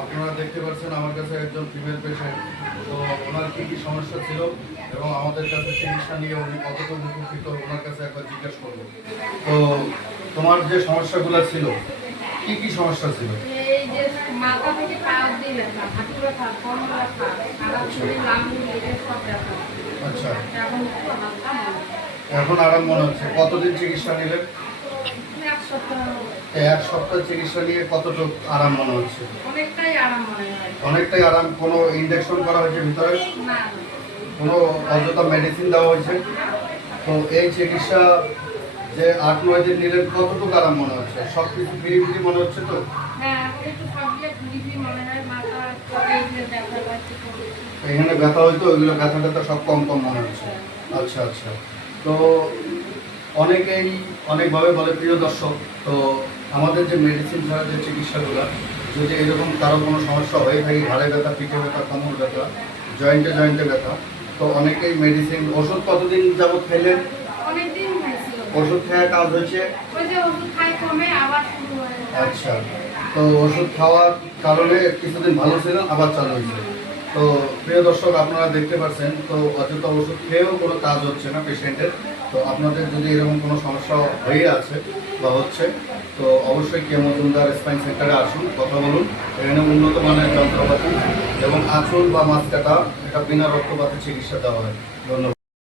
আপনারা দেখতে পাচ্ছেন আমার কাছে একজন ফিমেল পেশেন্ট। তো ওনার কী কী সমস্যা ছিল এবং আমাদের কাছে চিকিৎসা নিয়ে উনি কতটুকু উপকৃত ওনার কাছে একবার জিজ্ঞেস করবো। তো তোমার যে সমস্যাগুলো ছিল, কি কি সমস্যা ছিল? এই যে মাথা থেকে পা অবধি ব্যথা, হাঁটু ব্যথা, কোমর ব্যথা, সারা শরীর লাংগুলি লেগে সব ব্যথা। আচ্ছা, এখন একটু হালকা মনে হয়। এখন আরাম মনে হচ্ছে। কতদিন চিকিৎসা নিলেন? এক সপ্তাহ এই এক সপ্তাহ চিকিৎসা নিয়ে কতটুকু আরাম মনে হচ্ছে? অনেকটাই আরাম মনে হয়। অনেকটাই আরাম। কোনো ইনজেকশন করা হয়েছে ভিতরে? না, কোনো অযথা মেডিসিন দেওয়া হয়েছে? তো এই চিকিৎসা যে 8-9 দিন নিলেন, কতটুকু আরাম মনে হচ্ছে? সব কিছু ফ্রি ফ্রি মনে হচ্ছে তো? হ্যাঁ এখন একটু সবগুলো ফ্রি মনে হয়। মাথা এই যে ব্যথা পাচ্ছি এখানে ব্যথা হয়তো ওইগুলো ব্যথা ট্যাথা সব কম কম মনে হচ্ছে। আচ্ছা আচ্ছা। তো অনেকেই অনেকভাবে বলে, প্রিয় দর্শক, তো আমাদের যে মেডিসিন ছাড়া যে চিকিৎসাগুলো, যদি এরকম কারো কোনো সমস্যা হয়ে থাকে, ঘাড়ে ব্যথা, পিঠে ব্যথা, কোমর ব্যথা, জয়েন্টে জয়েন্টে ব্যথা, তো অনেকেই মেডিসিন, ওষুধ কতদিন যাবত খেলেন? অনেকদিন হয়েছিল। ওষুধ খেয়ে কাজ হয়েছে? ওই যে ওষুধ খাই কমে আবার শুরু হয়। আচ্ছা। তো ওষুধ খাওয়ার কারণে কিছুদিন ভালো ছিল, আবার চালু হয়েছে। তো প্রিয় দর্শক, আপনারা দেখতে পাচ্ছেন, তো অযথা ওষুধ খেয়েও কোনো কাজ হচ্ছে না পেশেন্টের। তো আপনাদের যদি এরকম কোনো সমস্যা হয়ে আছে বা হচ্ছে, তো অবশ্যই কে মজুমদার স্পাইন সেন্টারে আসুন, কথা বলুন। এখানে উন্নত মানের যন্ত্রপাতি এবং আঁচল বা মাছ কাটা, এটা বিনা রক্তপাতের চিকিৎসা দেওয়া হয়। ধন্যবাদ।